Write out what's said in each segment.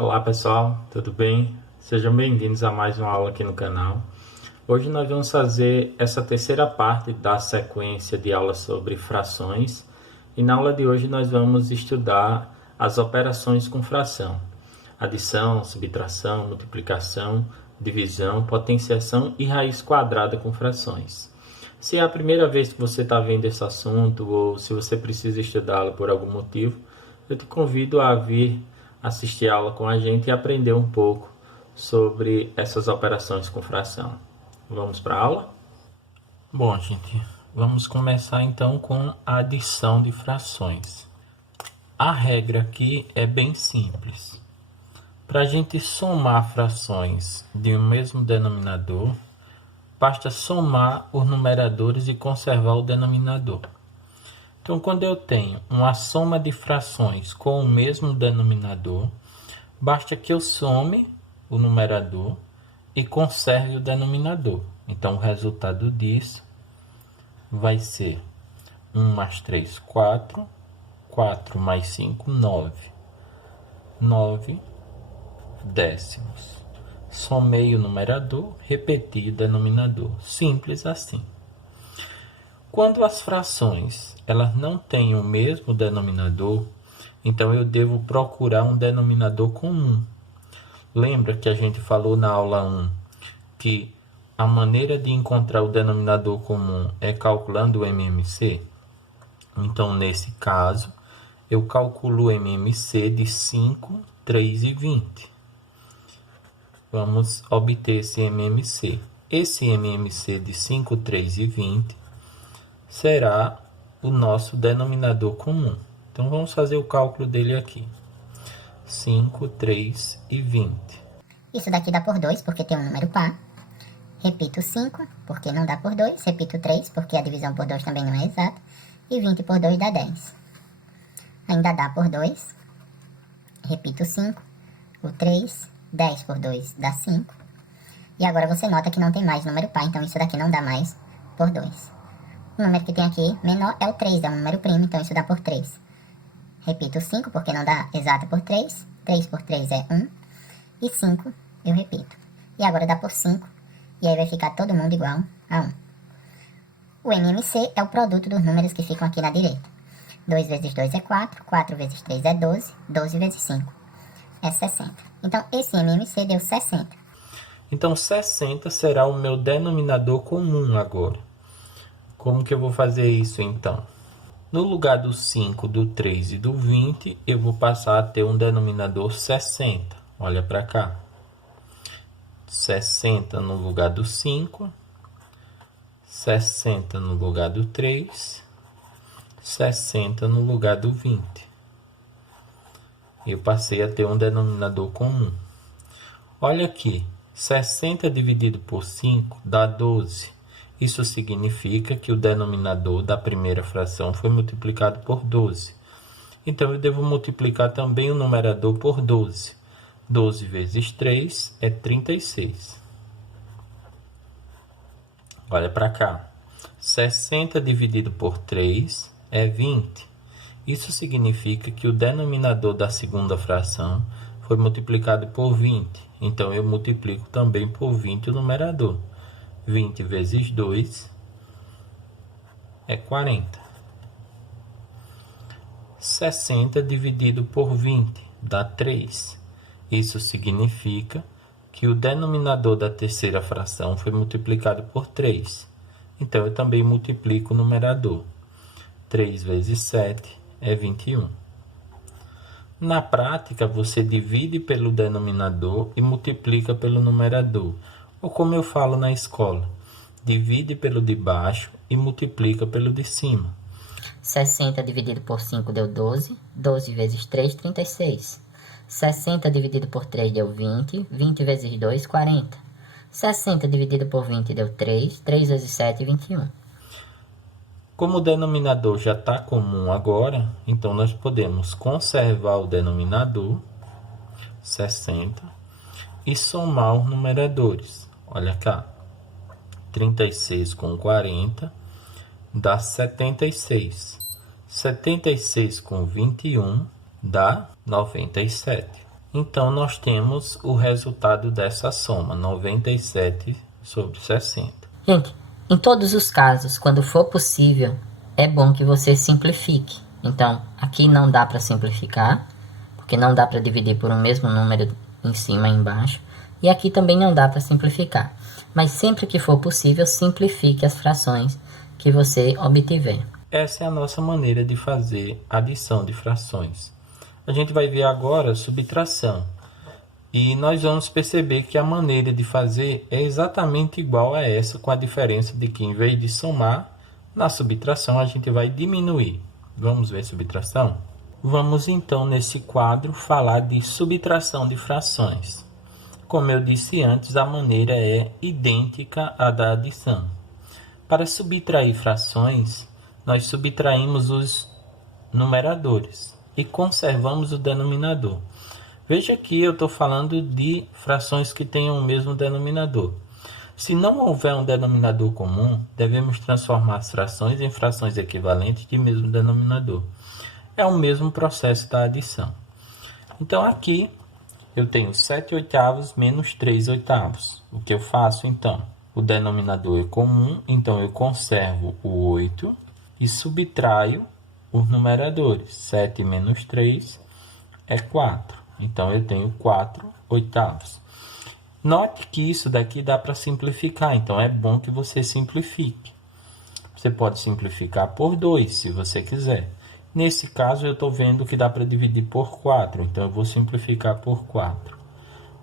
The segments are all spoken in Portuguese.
Olá pessoal, tudo bem? Sejam bem-vindos a mais uma aula aqui no canal. Hoje nós vamos fazer essa terceira parte da sequência de aulas sobre frações e na aula de hoje nós vamos estudar as operações com fração: adição, subtração, multiplicação, divisão, potenciação e raiz quadrada com frações. Se é a primeira vez que você está vendo esse assunto ou se você precisa estudá-lo por algum motivo, eu te convido a vir assistir a aula com a gente e aprender um pouco sobre essas operações com fração. Vamos para a aula? Bom, gente, vamos começar então com a adição de frações. A regra aqui é bem simples. Para a gente somar frações de um mesmo denominador, basta somar os numeradores e conservar o denominador. Então, quando eu tenho uma soma de frações com o mesmo denominador, basta que eu some o numerador e conserve o denominador. Então, o resultado disso vai ser 1 mais 3, 4. 4 mais 5, 9. 9 décimos. Somei o numerador, repeti o denominador. Simples assim. Quando as frações elas não têm o mesmo denominador, então eu devo procurar um denominador comum. Lembra que a gente falou na aula 1 que a maneira de encontrar o denominador comum é calculando o MMC? Então, nesse caso, eu calculo o MMC de 5, 3 e 20. Vamos obter esse MMC. Esse MMC de 5, 3 e 20 será o nosso denominador comum. Então, vamos fazer o cálculo dele aqui. 5, 3 e 20. Isso daqui dá por 2, porque tem um número par. Repito 5, porque não dá por 2. Repito 3, porque a divisão por 2 também não é exata. E 20 por 2 dá 10. Ainda dá por 2. Repito 5. O 3, 10 por 2 dá 5. E agora você nota que não tem mais número par, então isso daqui não dá mais por 2. O número que tem aqui menor é o 3, é um número primo, então isso dá por 3. Repito 5, porque não dá exato por 3. 3 por 3 é 1. E 5 eu repito. E agora dá por 5. E aí vai ficar todo mundo igual a 1. O MMC é o produto dos números que ficam aqui na direita. 2 vezes 2 é 4. 4 vezes 3 é 12. 12 vezes 5 é 60. Então, esse MMC deu 60. Então, 60 será o meu denominador comum agora. Como que eu vou fazer isso, então? No lugar do 5, do 3 e do 20, eu vou passar a ter um denominador 60. Olha para cá. 60 no lugar do 5, 60 no lugar do 3, 60 no lugar do 20. Eu passei a ter um denominador comum. Olha aqui, 60 dividido por 5 dá 12. Isso significa que o denominador da primeira fração foi multiplicado por 12. Então, eu devo multiplicar também o numerador por 12. 12 vezes 3 é 36. Olha para cá. 60 dividido por 3 é 20. Isso significa que o denominador da segunda fração foi multiplicado por 20. Então, eu multiplico também por 20 o numerador. 20 vezes 2 é 40. 60 dividido por 20 dá 3. Isso significa que o denominador da terceira fração foi multiplicado por 3. Então, eu também multiplico o numerador. 3 vezes 7 é 21. Na prática, você divide pelo denominador e multiplica pelo numerador. Ou como eu falo na escola, divide pelo de baixo e multiplica pelo de cima. 60 dividido por 5 deu 12. 12 vezes 3, 36. 60 dividido por 3 deu 20. 20 vezes 2, 40. 60 dividido por 20 deu 3. 3 vezes 7, 21. Como o denominador já está comum agora, então nós podemos conservar o denominador, 60, e somar os numeradores. Olha cá, 36 com 40 dá 76. 76 com 21 dá 97. Então, nós temos o resultado dessa soma, 97 sobre 60. Gente, em todos os casos, quando for possível, é bom que você simplifique. Então, aqui não dá para simplificar, porque não dá para dividir por um mesmo número em cima e embaixo. E aqui também não dá para simplificar. Mas sempre que for possível, simplifique as frações que você obtiver. Essa é a nossa maneira de fazer adição de frações. A gente vai ver agora subtração. E nós vamos perceber que a maneira de fazer é exatamente igual a essa, com a diferença de que, em vez de somar, na subtração a gente vai diminuir. Vamos ver subtração? Vamos então, nesse quadro, falar de subtração de frações. Como eu disse antes, a maneira é idêntica à da adição. Para subtrair frações, nós subtraímos os numeradores e conservamos o denominador. Veja que eu estou falando de frações que tenham o mesmo denominador. Se não houver um denominador comum, devemos transformar as frações em frações equivalentes de mesmo denominador. É o mesmo processo da adição. Então aqui eu tenho 7/8 menos 3/8. O que eu faço então? O denominador é comum, então eu conservo o 8 e subtraio os numeradores. 7 menos 3 é 4. Então, eu tenho 4/8. Note que isso daqui dá para simplificar. Então, é bom que você simplifique. Você pode simplificar por 2, se você quiser. Nesse caso, eu estou vendo que dá para dividir por 4. Então, eu vou simplificar por 4.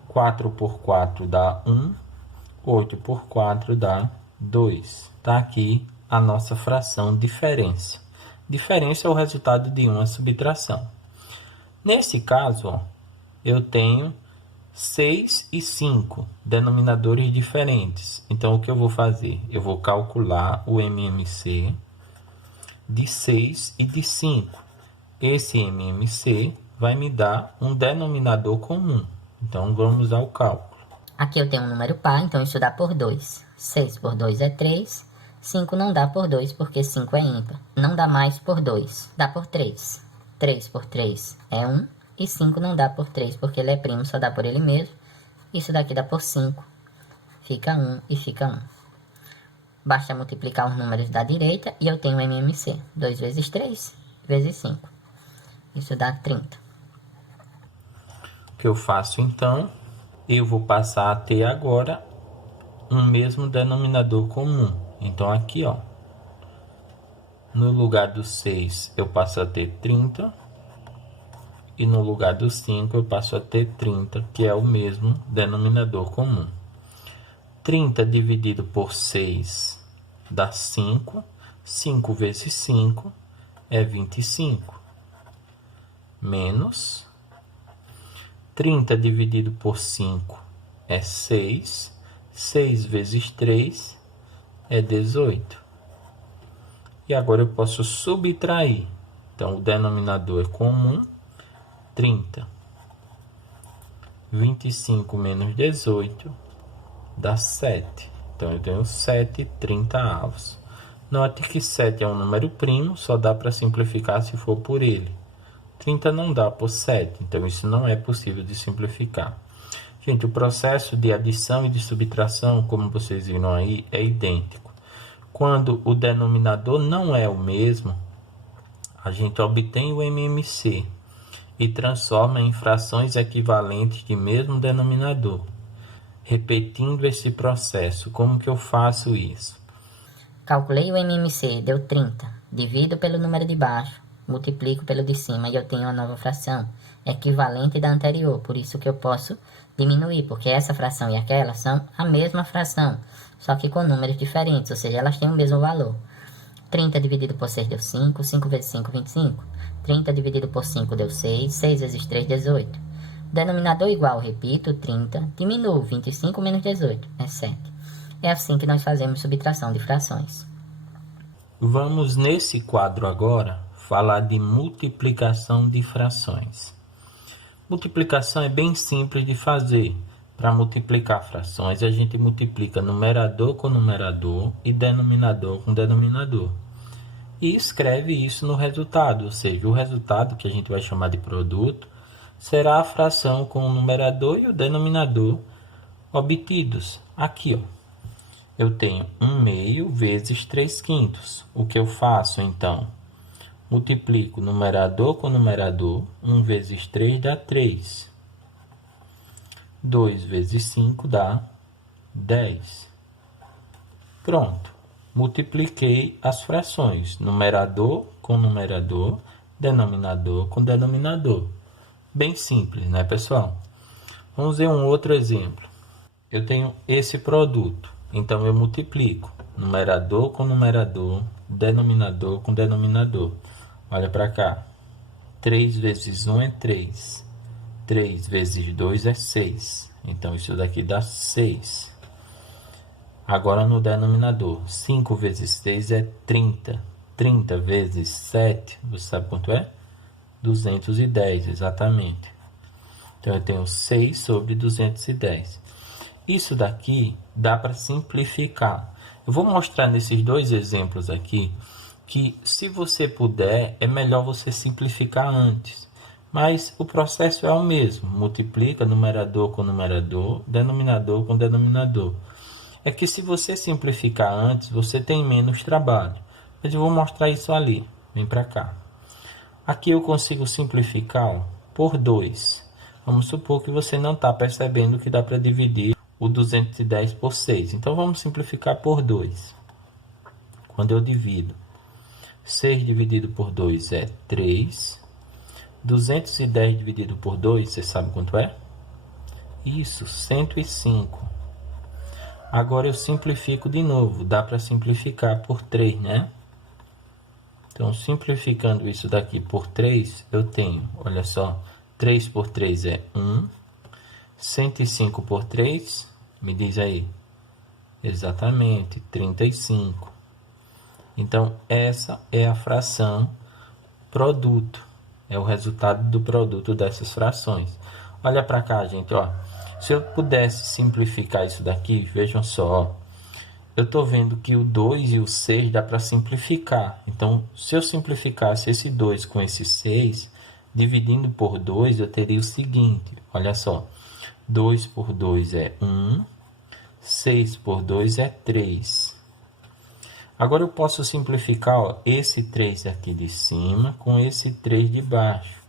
4 por 4 dá 1. 8 por 4 dá 2. Está aqui a nossa fração diferença. Diferença é o resultado de uma subtração. Nesse caso, ó, eu tenho 6 e 5, denominadores diferentes. Então, o que eu vou fazer? Eu vou calcular o MMC de 6 e de 5. Esse MMC vai me dar um denominador comum. Então, vamos ao cálculo. Aqui eu tenho um número par, então isso dá por 2. 6 por 2 é 3. 5 não dá por 2, porque 5 é ímpar. Não dá mais por 2, dá por 3. 3 por 3 é 1. E 5 não dá por 3, porque ele é primo, só dá por ele mesmo. Isso daqui dá por 5. Fica 1 e fica 1. Basta multiplicar os números da direita e eu tenho MMC. 2 vezes 3 vezes 5. Isso dá 30. O que eu faço então? Eu vou passar a ter agora um mesmo denominador comum. Então aqui, ó, no lugar do 6 eu passo a ter 30. E no lugar do 5 eu passo a ter 30, que é o mesmo denominador comum. 30 dividido por 6 dá 5. 5 vezes 5 é 25. Menos 30 dividido por 5 é 6. 6 vezes 3 é 18. E agora eu posso subtrair. Então, o denominador é comum. 30. 25 menos 18 dá 7. Então, eu tenho 7/30. Note que 7 é um número primo, só dá para simplificar se for por ele. 30 não dá por 7, então isso não é possível de simplificar. Gente, o processo de adição e de subtração, como vocês viram aí, é idêntico. Quando o denominador não é o mesmo, a gente obtém o MMC e transforma em frações equivalentes de mesmo denominador. Repetindo esse processo, como que eu faço isso? Calculei o MMC, deu 30. Divido pelo número de baixo, multiplico pelo de cima e eu tenho uma nova fração equivalente da anterior. Por isso que eu posso diminuir, porque essa fração e aquela são a mesma fração, só que com números diferentes, ou seja, elas têm o mesmo valor. 30 dividido por 6 deu 5, 5 vezes 5, 25. 30 dividido por 5 deu 6, 6 vezes 3, 18. Denominador igual, repito, 30, diminuo, 25 menos 18, é 7. É assim que nós fazemos subtração de frações. Vamos nesse quadro agora falar de multiplicação de frações. Multiplicação é bem simples de fazer. Para multiplicar frações, a gente multiplica numerador com numerador e denominador com denominador. E escreve isso no resultado, ou seja, o resultado que a gente vai chamar de produto será a fração com o numerador e o denominador obtidos. Aqui, ó, eu tenho 1/2 vezes 3/5. O que eu faço, então? Multiplico numerador com numerador. 1 vezes 3 dá 3. 2 vezes 5 dá 10. Pronto. Multipliquei as frações. Numerador com numerador. Denominador com denominador. Bem simples, né, pessoal? Vamos ver um outro exemplo. Eu tenho esse produto. Então, eu multiplico numerador com numerador. Denominador com denominador. Olha para cá. 3 vezes 1 é 3. 3 vezes 2 é 6. Então, isso daqui dá 6. Agora, no denominador. 5 vezes 6 é 30. 30 vezes 7, você sabe quanto é? 210, exatamente. Então, eu tenho 6 sobre 210. Isso daqui dá para simplificar. Eu vou mostrar nesses dois exemplos aqui que, se você puder, é melhor você simplificar antes. Mas o processo é o mesmo. Multiplica numerador com numerador, denominador com denominador. É que se você simplificar antes, você tem menos trabalho. Mas eu vou mostrar isso ali. Vem para cá. Aqui eu consigo simplificar, ó, por 2. Vamos supor que você não está percebendo que dá para dividir o 210 por 6. Então, vamos simplificar por 2. Quando eu divido, 6 dividido por 2 é 3. 210 dividido por 2, você sabe quanto é? Isso, 105. Agora eu simplifico de novo. Dá para simplificar por 3, né? Então, simplificando isso daqui por 3, eu tenho, olha só, 3 por 3 é 1. 105 por 3, me diz aí. Exatamente, 35. Então, essa é a fração produto. É o resultado do produto dessas frações. Olha para cá, gente, ó. Se eu pudesse simplificar isso daqui, vejam só, ó. Eu estou vendo que o 2 e o 6 dá para simplificar. Então, se eu simplificasse esse 2 com esse 6, dividindo por 2, eu teria o seguinte. Olha só. 2 por 2 é 1. 6 por 2 é 3. Agora, eu posso simplificar, ó, esse 3 aqui de cima com esse 3 de baixo.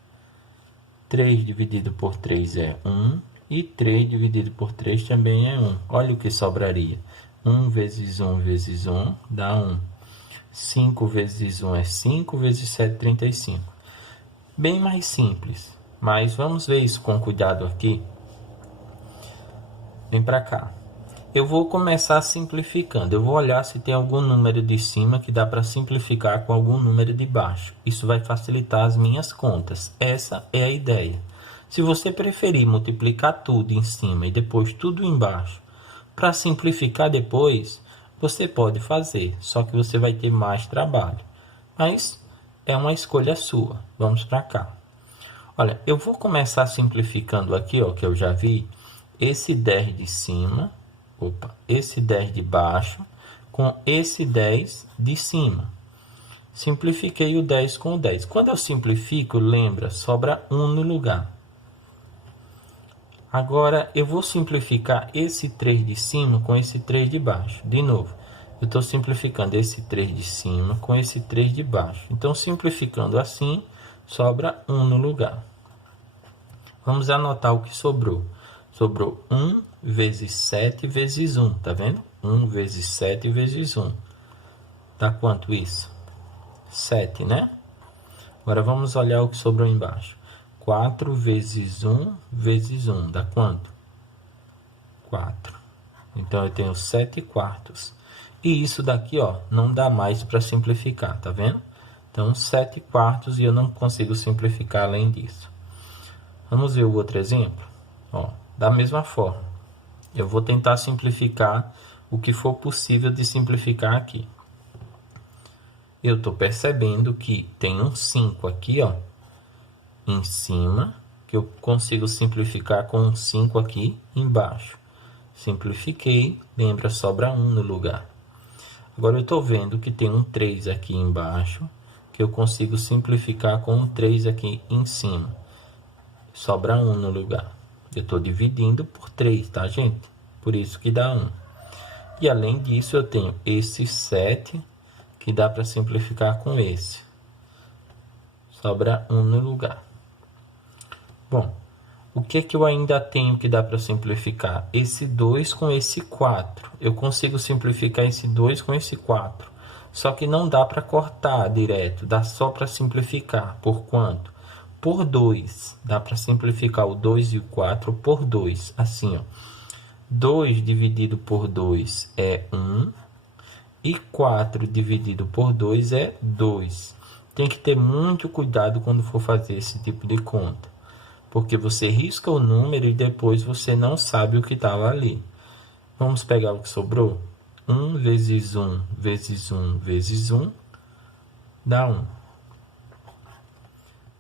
3 dividido por 3 é 1. E 3 dividido por 3 também é 1. Olha o que sobraria. 1 vezes 1 vezes 1 dá 1. 5 vezes 1 é 5, vezes 7, 35. Bem mais simples. Mas vamos ver isso com cuidado aqui. Vem para cá. Eu vou começar simplificando. Eu vou olhar se tem algum número de cima que dá para simplificar com algum número de baixo. Isso vai facilitar as minhas contas. Essa é a ideia. Se você preferir multiplicar tudo em cima e depois tudo embaixo, para simplificar depois, você pode fazer, só que você vai ter mais trabalho. Mas é uma escolha sua. Vamos para cá. Olha, eu vou começar simplificando aqui, ó, que eu já vi, esse 10 de cima, esse 10 de baixo, com esse 10 de cima. Simplifiquei o 10 com o 10. Quando eu simplifico, lembra, sobra 1 no lugar. Agora, eu vou simplificar esse 3 de cima com esse 3 de baixo. De novo, eu estou simplificando esse 3 de cima com esse 3 de baixo. Então, simplificando assim, sobra 1 no lugar. Vamos anotar o que sobrou. Sobrou 1 vezes 7 vezes 1, tá vendo? 1 vezes 7 vezes 1. Dá quanto isso? 7, né? Agora, vamos olhar o que sobrou embaixo. 4 vezes 1 vezes 1, dá quanto? 4. Então, eu tenho 7 quartos. E isso daqui, ó, não dá mais para simplificar, tá vendo? Então, 7 quartos e eu não consigo simplificar além disso. Vamos ver o outro exemplo? Ó, da mesma forma. Eu vou tentar simplificar o que for possível de simplificar aqui. Eu estou percebendo que tem um 5 aqui, ó, em cima, que eu consigo simplificar com um 5 aqui embaixo. Simplifiquei, lembra, sobra 1 no lugar. Agora eu estou vendo que tem um 3 aqui embaixo, que eu consigo simplificar com um 3 aqui em cima. sobra 1 no lugar. Eu estou dividindo por 3, tá, gente? Por isso que dá 1. E além disso, eu tenho esse 7, que dá para simplificar com esse. Sobra 1 no lugar. Bom, o que que eu ainda tenho que dá para simplificar? Esse 2 com esse 4. Eu consigo simplificar esse 2 com esse 4. Só que não dá para cortar direto, dá só para simplificar. Por quanto? Por 2. Dá para simplificar o 2 e o 4 por 2. Assim, ó. 2 dividido por 2 é 1. E 4 dividido por 2 é 2. Tem que ter muito cuidado quando for fazer esse tipo de conta. Porque você risca o número e depois você não sabe o que estava ali. Vamos pegar o que sobrou? 1 vezes 1 vezes 1 vezes 1 dá 1.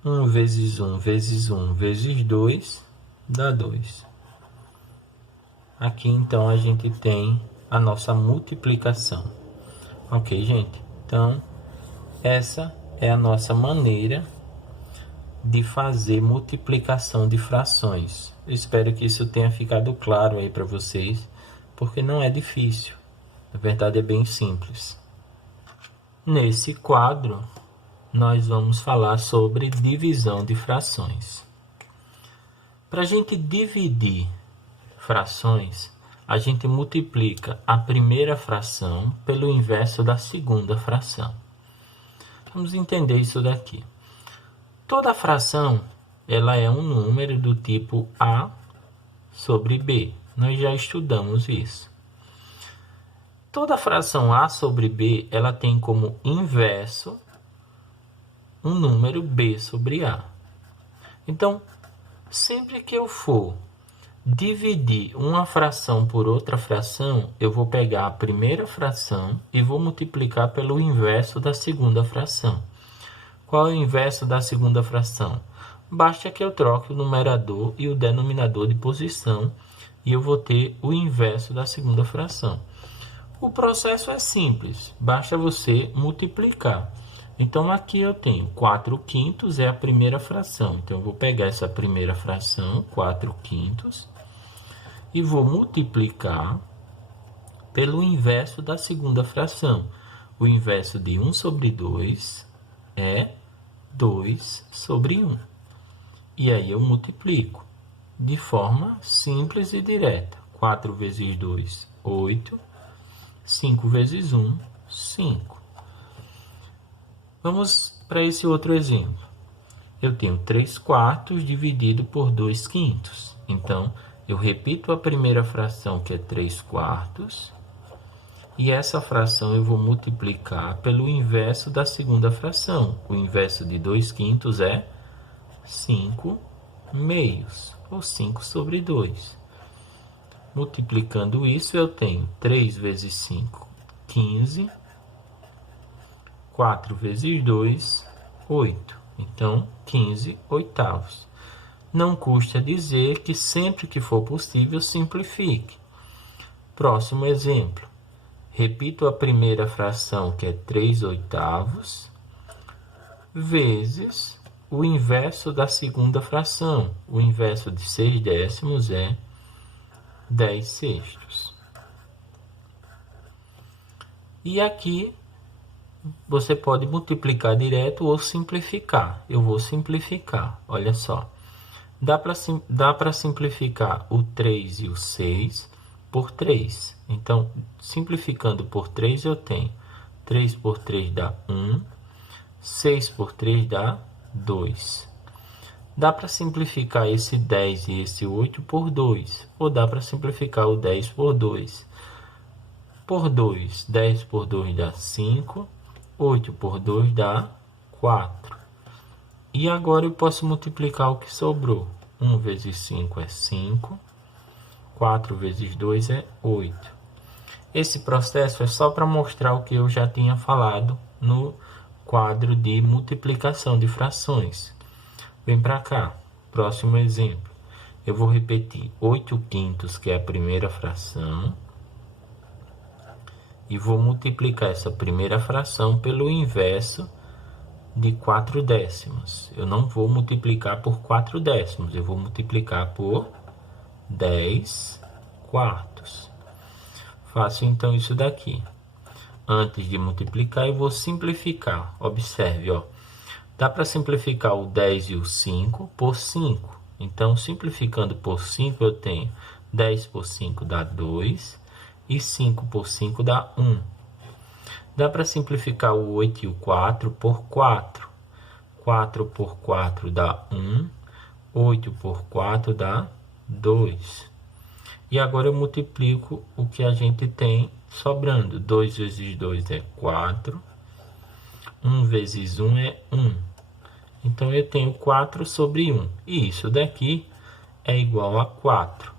1 vezes 1 vezes 1 vezes 2 dá 2. Aqui então a gente tem a nossa multiplicação. Ok, gente? Então, essa é a nossa maneira de fazer multiplicação de frações. Eu espero que isso tenha ficado claro aí para vocês, porque não é difícil. Na verdade, é bem simples. Nesse quadro, nós vamos falar sobre divisão de frações. Para a gente dividir frações, a gente multiplica a primeira fração pelo inverso da segunda fração. Vamos entender isso daqui. Toda fração, ela é um número do tipo A sobre B. Nós já estudamos isso. Toda fração A sobre B, ela tem como inverso um número B sobre A. Então, sempre que eu for dividir uma fração por outra fração, eu vou pegar a primeira fração e vou multiplicar pelo inverso da segunda fração. Qual é o inverso da segunda fração? Basta que eu troque o numerador e o denominador de posição e eu vou ter o inverso da segunda fração. O processo é simples, basta você multiplicar. Então, aqui eu tenho 4 quintos é a primeira fração. Então, eu vou pegar essa primeira fração, 4 quintos, e vou multiplicar pelo inverso da segunda fração. O inverso de 1 sobre 2 é 2 sobre 1. E aí eu multiplico de forma simples e direta. 4 vezes 2, 8. 5 vezes 1, 5. Vamos para esse outro exemplo. Eu tenho 3 quartos dividido por 2 quintos. Então, eu repito a primeira fração, que é 3 quartos. E essa fração eu vou multiplicar pelo inverso da segunda fração. O inverso de 2 quintos é 5 meios, ou 5 sobre 2. Multiplicando isso, eu tenho 3 vezes 5, 15. 4 vezes 2, 8. Então, 15 oitavos. Não custa dizer que sempre que for possível, simplifique. Próximo exemplo. Repito a primeira fração, que é 3 oitavos, vezes o inverso da segunda fração. O inverso de 6 décimos é 10 sextos. E aqui você pode multiplicar direto ou simplificar. Eu vou simplificar, olha só. Dá para simplificar o 3 e o 6 por 3. Então, simplificando por 3, eu tenho 3 por 3 dá 1, 6 por 3 dá 2. Dá para simplificar esse 10 e esse 8 por 2, ou dá para simplificar o 10 por 2. Por 2, 10 por 2 dá 5, 8 por 2 dá 4. E agora eu posso multiplicar o que sobrou. 1 vezes 5 é 5, 4 vezes 2 é 8. Esse processo é só para mostrar o que eu já tinha falado no quadro de multiplicação de frações. Vem para cá, próximo exemplo. Eu vou repetir 8 quintos, que é a primeira fração, e vou multiplicar essa primeira fração pelo inverso de 4 décimos. Eu não vou multiplicar por 4 décimos, eu vou multiplicar por 10 quartos. Faço então isso daqui. Antes de multiplicar, eu vou simplificar. Observe, ó. Dá para simplificar o 10 e o 5 por 5. Então, simplificando por 5, eu tenho 10 por 5 dá 2 e 5 por 5 dá 1. Dá para simplificar o 8 e o 4 por 4. 4 por 4 dá 1. 8 por 4 dá 2. E agora eu multiplico o que a gente tem sobrando. 2 vezes 2 é 4. 1 vezes 1 é 1. Então, eu tenho 4 sobre 1. E isso daqui é igual a 4.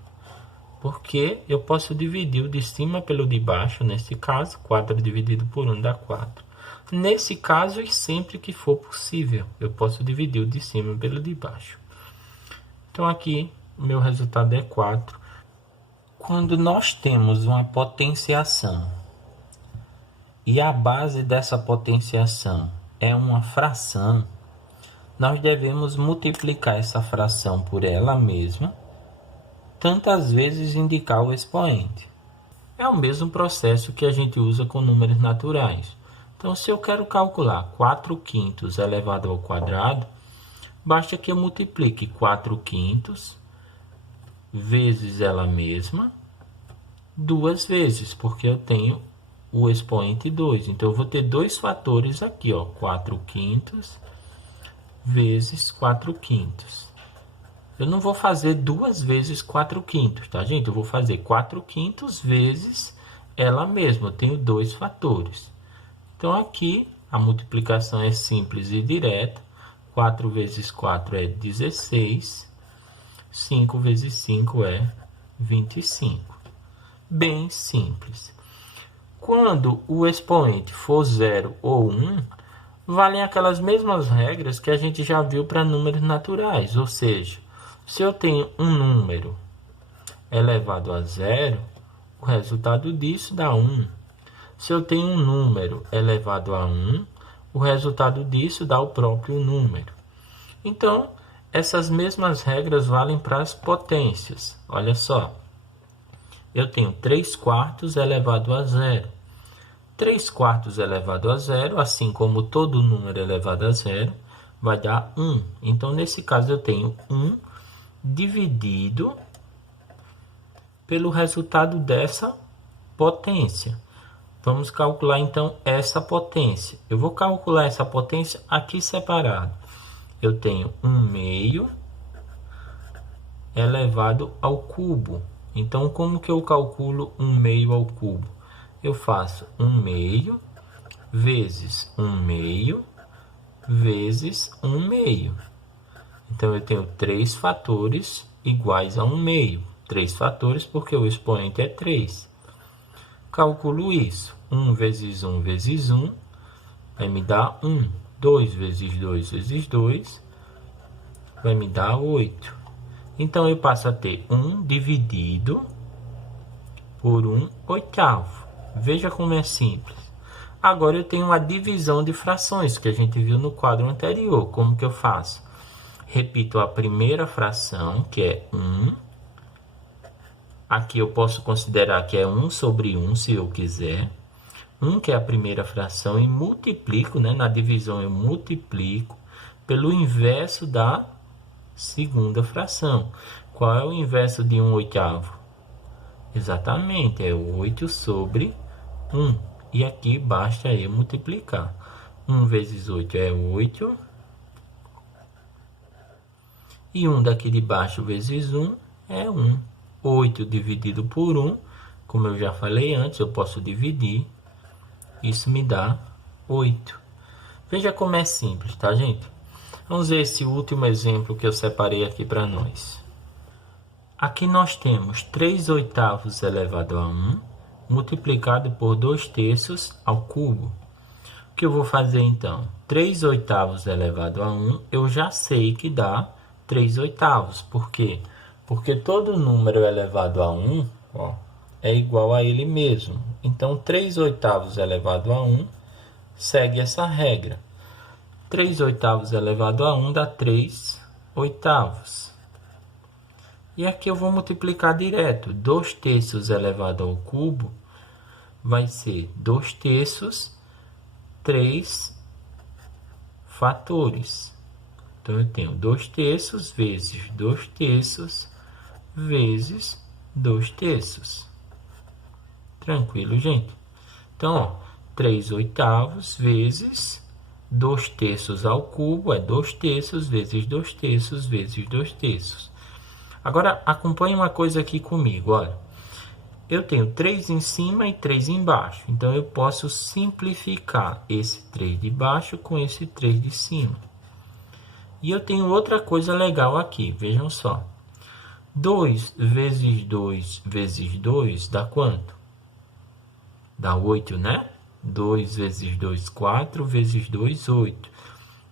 Porque eu posso dividir o de cima pelo de baixo. Nesse caso, 4 dividido por 1 dá 4. Nesse caso, e sempre que for possível, eu posso dividir o de cima pelo de baixo. Então, aqui, o meu resultado é 4. Quando nós temos uma potenciação e a base dessa potenciação é uma fração, nós devemos multiplicar essa fração por ela mesma, tantas vezes indicar o expoente. É o mesmo processo que a gente usa com números naturais. Então, se eu quero calcular 4 quintos elevado ao quadrado, basta que eu multiplique 4 quintos vezes ela mesma 2 vezes, porque eu tenho o expoente 2. Então, eu vou ter dois fatores aqui, ó, 4 quintos vezes 4 quintos. Eu não vou fazer 2 vezes 4 quintos, tá, gente? Eu vou fazer 4 quintos vezes ela mesma. Eu tenho dois fatores. Então, aqui, a multiplicação é simples e direta. 4 vezes 4 é 16. 5 vezes 5 é 25. Bem simples. Quando o expoente for 0 ou 1, valem aquelas mesmas regras que a gente já viu para números naturais. Ou seja, se eu tenho um número elevado a 0, o resultado disso dá 1. Se eu tenho um número elevado a 1, o resultado disso dá o próprio número. Então, essas mesmas regras valem para as potências. Olha só. Eu tenho 3 quartos elevado a 0. 3 quartos elevado a 0, assim como todo número elevado a 0, vai dar 1. Então, nesse caso, eu tenho 1 dividido pelo resultado dessa potência. Vamos calcular, então, essa potência. Eu vou calcular essa potência aqui separado. Eu tenho 1/2 elevado ao cubo. Então, como que eu calculo 1/2 ao cubo? Eu faço 1/2 vezes 1/2 vezes 1/2. Então, eu tenho 3 fatores iguais a 1/2. 3 fatores porque o expoente é 3. Calculo isso. 1 vezes 1 vezes 1 vai me dar 1. 2 vezes 2 vezes 2 vai me dar 8. Então, eu passo a ter 1 dividido por 1/8. Veja como é simples. Agora, eu tenho a divisão de frações, que a gente viu no quadro anterior. Como que eu faço? Repito a primeira fração, que é 1. Aqui eu posso considerar que é 1 sobre 1, se eu quiser. 1, que é a primeira fração, e multiplico, né? Na divisão, eu multiplico pelo inverso da segunda fração. Qual é o inverso de 1/8? Exatamente, é 8 sobre 1. E aqui basta eu multiplicar. 1 vezes 8 é 8. E 1 daqui de baixo vezes 1 é 1. 8 dividido por 1, como eu já falei antes, eu posso dividir. Isso me dá 8. Veja como é simples, tá, gente? Vamos ver esse último exemplo que eu separei aqui para nós. Aqui nós temos 3/8 elevado a 1, multiplicado por 2/3 ao cubo. O que eu vou fazer então? 3/8 elevado a 1, eu já sei que dá 3/8. Por quê? Porque todo número elevado a 1, ó, é igual a ele mesmo. Então, 3/8 elevado a 1 segue essa regra. 3 oitavos elevado a 1 dá 3 oitavos. E aqui eu vou multiplicar direto. 2 terços elevado ao cubo vai ser 2 terços, 3 fatores. Então, eu tenho 2 terços vezes 2 terços vezes 2 terços. Tranquilo, gente? Então, ó, 3 oitavos vezes 2 terços ao cubo é 2 terços vezes 2 terços vezes 2 terços. Agora, acompanhe uma coisa aqui comigo, olha. Eu tenho 3 em cima e 3 embaixo. Então, eu posso simplificar esse 3 de baixo com esse 3 de cima. E eu tenho outra coisa legal aqui, vejam só. 2 vezes 2 vezes 2 dá quanto? Dá 8, né? 2 vezes 2, 4, vezes 2, 8.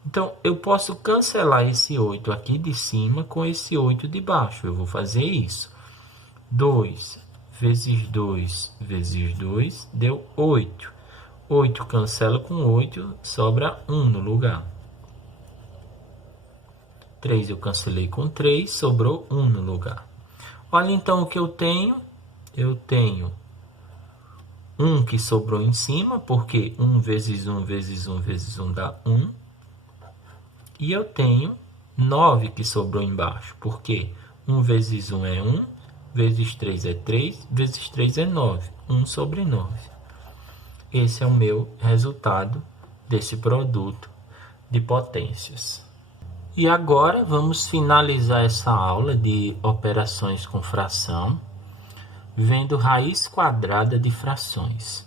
Então, eu posso cancelar esse 8 aqui de cima com esse 8 de baixo. Eu vou fazer isso. 2 vezes 2 vezes 2 deu 8. 8 cancela com 8, sobra 1 no lugar. 3 eu cancelei com 3, sobrou 1 no lugar. Olha então o que eu tenho. Eu tenho 1 que sobrou em cima, porque 1 vezes 1 vezes 1 vezes 1 dá 1. E eu tenho 9 que sobrou embaixo, porque 1 vezes 1 é 1, vezes 3 é 3, vezes 3 é 9. 1 sobre 9. Esse é o meu resultado desse produto de potências. E agora vamos finalizar essa aula de operações com fração, vendo raiz quadrada de frações.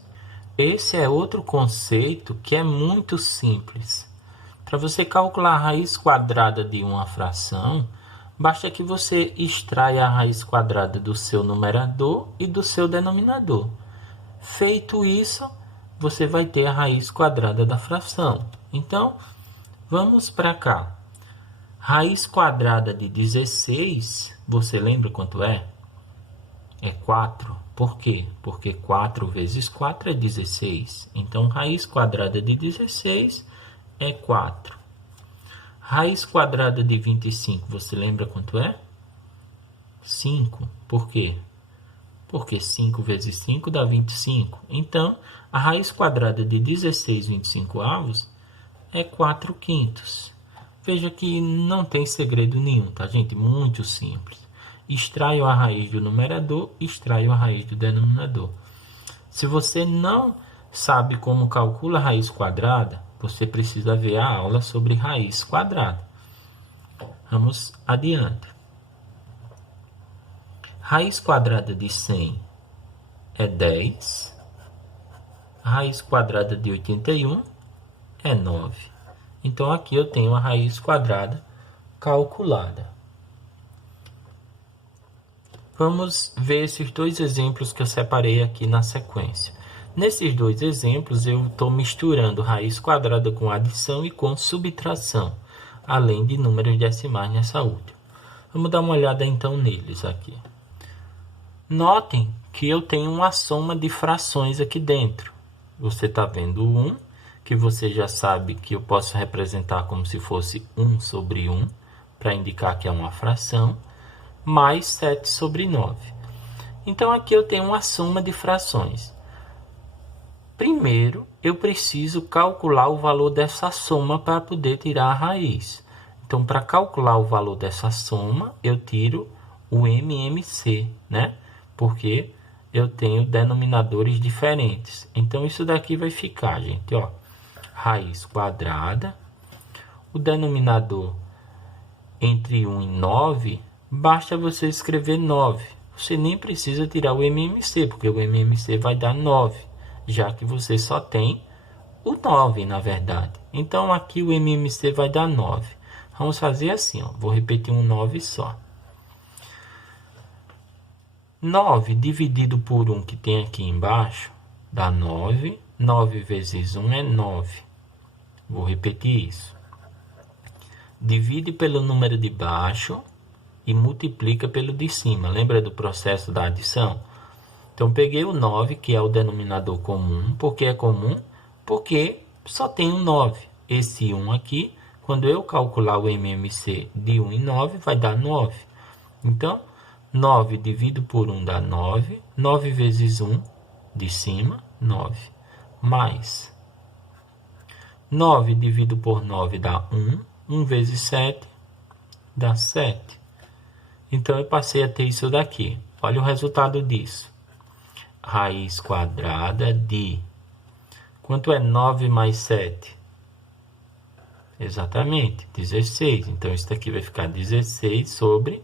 Esse é outro conceito que é muito simples. Para você calcular a raiz quadrada de uma fração, basta que você extraia a raiz quadrada do seu numerador e do seu denominador. Feito isso, você vai ter a raiz quadrada da fração. Então, vamos para cá. Raiz quadrada de 16, você lembra quanto é? É 4. Por quê? Porque 4 vezes 4 é 16. Então, raiz quadrada de 16 é 4. Raiz quadrada de 25, você lembra quanto é? 5. Por quê? Porque 5 vezes 5 dá 25. Então, a raiz quadrada de 16 25avos é 4 quintos. Veja que não tem segredo nenhum, tá, gente? Muito simples. Extraio a raiz do numerador, extraio a raiz do denominador. Se você não sabe como calcula a raiz quadrada, você precisa ver a aula sobre raiz quadrada. Vamos adiante. Raiz quadrada de 100 é 10. Raiz quadrada de 81 é 9. Então, aqui eu tenho a raiz quadrada calculada. Vamos ver esses dois exemplos que eu separei aqui na sequência. Nesses dois exemplos, eu estou misturando raiz quadrada com adição e com subtração, além de números decimais nessa última. Vamos dar uma olhada então neles aqui. Notem que eu tenho uma soma de frações aqui dentro. Você está vendo o 1, que você já sabe que eu posso representar como se fosse 1 sobre 1, para indicar que é uma fração, mais 7 sobre 9. Então, aqui eu tenho uma soma de frações. Primeiro, eu preciso calcular o valor dessa soma para poder tirar a raiz. Então, para calcular o valor dessa soma, eu tiro o MMC, né? Porque eu tenho denominadores diferentes. Então, isso daqui vai ficar, gente, ó, raiz quadrada. O denominador entre 1 e 9, basta você escrever 9. Você nem precisa tirar o MMC, porque o MMC vai dar 9, já que você só tem o 9, na verdade. Então, aqui o MMC vai dar 9. Vamos fazer assim, ó. Vou repetir um 9 só. 9 dividido por 1 que tem aqui embaixo, dá 9. 9 vezes 1 é 9. Vou repetir isso. Divide pelo número de baixo e multiplica pelo de cima. Lembra do processo da adição? Então, peguei o 9, que é o denominador comum. Por que é comum? Porque só tem um 9. esse 1 aqui, quando eu calcular o MMC de 1 em 9, vai dar 9. Então, 9 dividido por 1 dá 9. 9 vezes 1 de cima, 9. Mais 9 dividido por 9 dá 1. 1 vezes 7 dá 7. Então, eu passei a ter isso daqui. Olha o resultado disso. Raiz quadrada de... Quanto é 9 mais 7? Exatamente, 16. Então, isso daqui vai ficar 16 sobre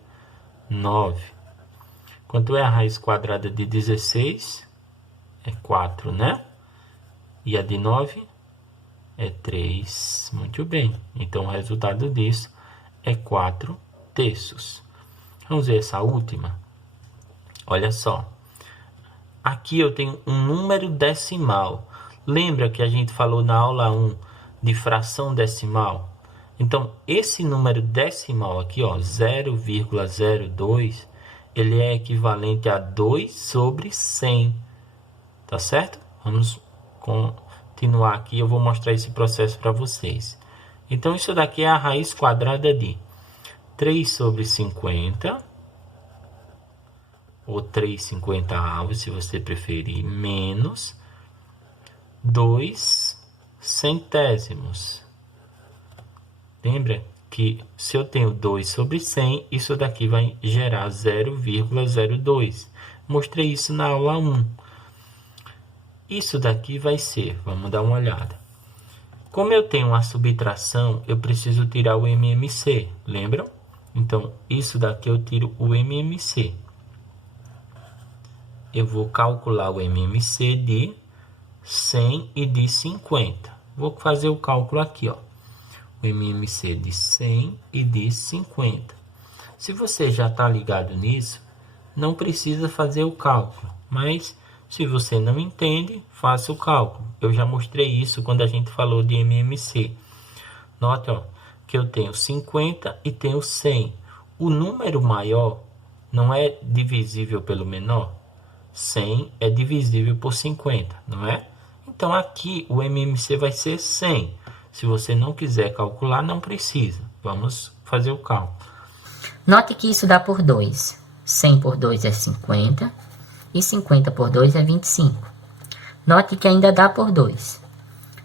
9. Quanto é a raiz quadrada de 16? É 4, né? E a de 9 é 3. Muito bem. Então, o resultado disso é 4 terços. Vamos ver essa última? Olha só. Aqui eu tenho um número decimal. Lembra que a gente falou na aula 1 de fração decimal? Então, esse número decimal aqui, ó, 0,02, ele é equivalente a 2 sobre 100. Tá certo? Vamos continuar aqui. Eu vou mostrar esse processo para vocês. Então, isso daqui é a raiz quadrada de 3 sobre 50, ou 3/50, se você preferir, menos 2 centésimos. Lembra que se eu tenho 2 sobre 100, isso daqui vai gerar 0,02. Mostrei isso na aula 1. Isso daqui vai ser, vamos dar uma olhada. Como eu tenho uma subtração, eu preciso tirar o MMC, lembram? Então, isso daqui eu tiro o MMC. Eu vou calcular o MMC de 100 e de 50. Vou fazer o cálculo aqui, ó. O MMC de 100 e de 50. Se você já está ligado nisso, não precisa fazer o cálculo. Mas, se você não entende, faça o cálculo. Eu já mostrei isso quando a gente falou de MMC. Note, ó, que eu tenho 50 e tenho 100. O número maior não é divisível pelo menor? 100 é divisível por 50, não é? Então, aqui o MMC vai ser 100. Se você não quiser calcular, não precisa. Vamos fazer o cálculo. Note que isso dá por 2. 100 por 2 é 50. E 50 por 2 é 25. Note que ainda dá por 2.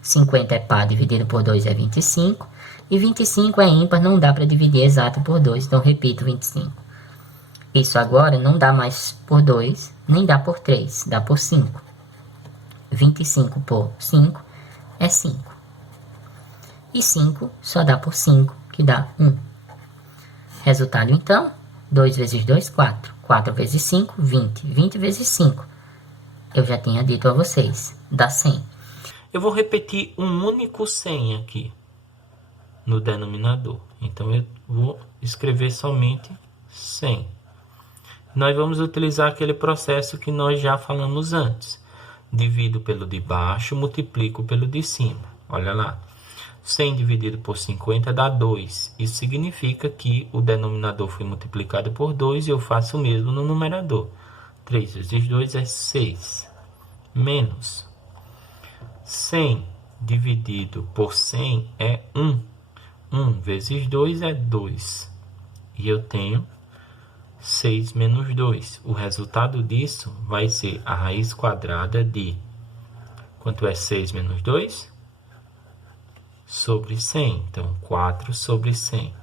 50 é par, dividido por 2 é 25. E 25 é ímpar, não dá para dividir exato por 2. Então, repito, 25. Isso agora não dá mais por 2, nem dá por 3, dá por 5. 25 por 5 é 5. E 5 só dá por 5, que dá 1. Resultado, então, 2 vezes 2, 4. 4 vezes 5, 20. 20 vezes 5, eu já tinha dito a vocês, dá 100. Eu vou repetir um único 100 aqui no denominador. Então, eu vou escrever somente 100. Nós vamos utilizar aquele processo que nós já falamos antes. Divido pelo de baixo, multiplico pelo de cima. Olha lá. 100 dividido por 50 dá 2. Isso significa que o denominador foi multiplicado por 2 e eu faço o mesmo no numerador. 3 vezes 2 é 6. Menos 100 dividido por 100 é 1. 1 vezes 2 é 2. E eu tenho 6 menos 2. O resultado disso vai ser a raiz quadrada de... Quanto é 6 menos 2? Sobre 100. Então, 4 sobre 100.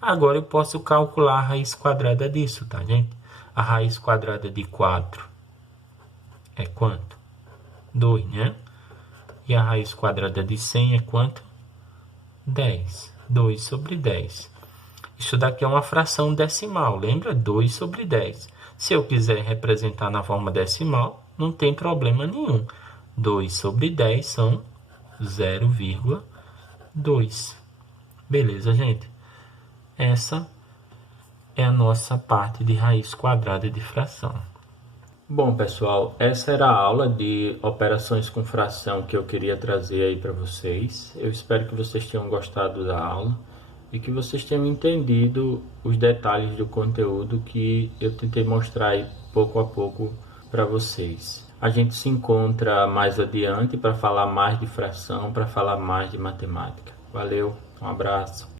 Agora, eu posso calcular a raiz quadrada disso, tá, gente? A raiz quadrada de 4 é quanto? 2, né? E a raiz quadrada de 100 é quanto? 10. 2 sobre 10. Isso daqui é uma fração decimal, lembra? 2 sobre 10. Se eu quiser representar na forma decimal, não tem problema nenhum. 2 sobre 10 são 0,2. Beleza, gente? Essa é a nossa parte de raiz quadrada de fração. Bom, pessoal, essa era a aula de operações com fração que eu queria trazer aí para vocês. Eu espero que vocês tenham gostado da aula e que vocês tenham entendido os detalhes do conteúdo que eu tentei mostrar aí pouco a pouco para vocês. A gente se encontra mais adiante para falar mais de fração, para falar mais de matemática. Valeu, um abraço.